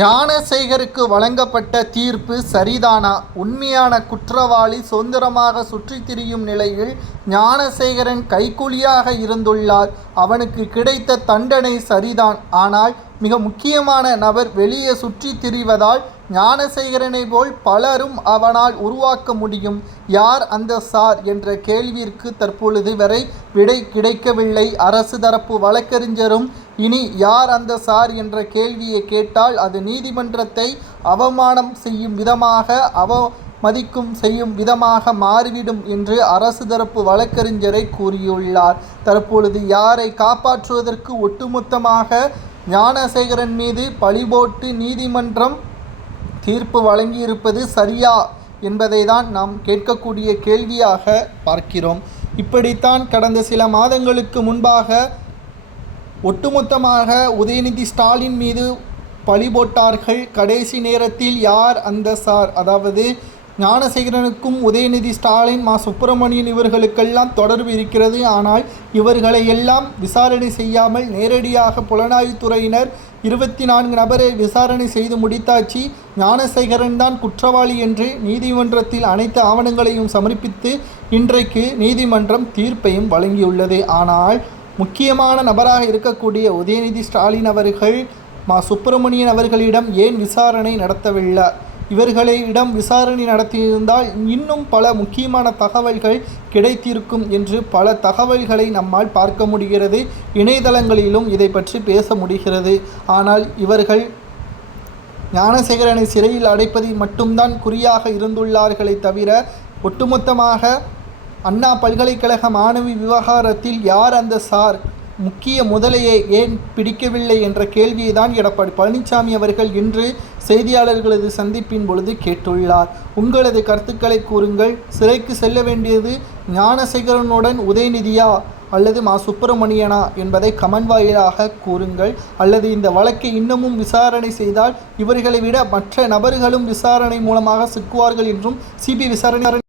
ஞானசேகருக்கு வழங்கப்பட்ட தீர்ப்பு சரிதானா? உண்மையான குற்றவாளி சுதந்திரமாக சுற்றித் திரியும் நிலையில் ஞானசேகரன் கைக்கூலியாக இருந்துள்ளார். அவனுக்கு கிடைத்த தண்டனை சரிதான். ஆனால் மிக முக்கியமான நபர் வெளியே சுற்றித் திரிவதால் ஞானசேகரனை போல் பலரும் அவனால் உருவாக்க முடியும். யார் அந்த சார் என்ற கேள்விற்கு தற்பொழுது வரை விடை கிடைக்கவில்லை. அரசு தரப்பு வழக்கறிஞரும் இனி யார் அந்த சார் என்ற கேள்வியை கேட்டால் அது நீதிமன்றத்தை அவமானம் செய்யும் விதமாக அவமதிக்கும் செய்யும் விதமாக மாறிவிடும் என்று அரசு தரப்பு வழக்கறிஞரை கூறியுள்ளார். தற்பொழுது யாரை காப்பாற்றுவதற்கு ஒட்டுமொத்தமாக ஞானசேகரன் மீது பழிபோட்டு நீதிமன்றம் தீர்ப்பு வழங்கியிருப்பது சரியா என்பதை தான் நாம் கேட்கக்கூடிய கேள்வியாக பார்க்கிறோம். இப்படித்தான் கடந்த சில மாதங்களுக்கு முன்பாக ஒட்டுமொத்தமாக உதயநிதி ஸ்டாலின் மீது பழி போட்டார்கள். கடைசி நேரத்தில் யார் அந்த சார், அதாவது ஞானசேகரனுக்கும் உதயநிதி ஸ்டாலின், சுப்பிரமணியன் இவர்களுக்கெல்லாம் தொடர்பு இருக்கிறது. ஆனால் இவர்களை எல்லாம் விசாரணை செய்யாமல் நேரடியாக புலனாய்வுத்துறையினர் 24 நபரை விசாரணை செய்து முடித்தாச்சு. ஞானசேகரன் தான் குற்றவாளி என்று நீதிமன்றத்தில் அனைத்து ஆவணங்களையும் சமர்ப்பித்து இன்றைக்கு நீதிமன்றம் தீர்ப்பையும் வழங்கியுள்ளது. ஆனால் முக்கியமான நபராக இருக்கக்கூடிய உதயநிதி ஸ்டாலின் அவர்கள் சுப்பிரமணியன் அவர்களிடம் ஏன் விசாரணை நடத்தவில்லை? இவர்களிடம் விசாரணை நடத்தியிருந்தால் இன்னும் பல முக்கியமான தகவல்கள் கிடைத்திருக்கும் என்று பல தகவல்களை நம்மால் பார்க்க முடிகிறது. இணையதளங்களிலும் இதை பற்றி பேச முடிகிறது. ஆனால் இவர்கள் ஞானசேகரனை சிறையில் அடைப்பதை மட்டும்தான் குறியாக இருந்துள்ளார்களே தவிர ஒட்டுமொத்தமாக அண்ணா பல்கலைக்கழக மாணவி விவகாரத்தில் யார் அந்த சார், முக்கிய முதலையை ஏன் பிடிக்கவில்லை என்ற கேள்வியை தான் எடப்பாடி பழனிசாமி அவர்கள் இன்று செய்தியாளர்களது சந்திப்பின் பொழுது கேட்டுள்ளார். உங்களது கருத்துக்களை கூறுங்கள். சிறைக்கு செல்ல வேண்டியது ஞானசேகரனுடன் உதயநிதியா அல்லது சுப்பிரமணியனா என்பதை கமெண்ட் வாயிலாக கூறுங்கள். அல்லது இந்த வழக்கை இன்னமும் விசாரணை செய்தால் இவர்களை விட மற்ற நபர்களும் விசாரணை மூலமாக சிக்குவார்கள் என்றும் சிபி விசாரணை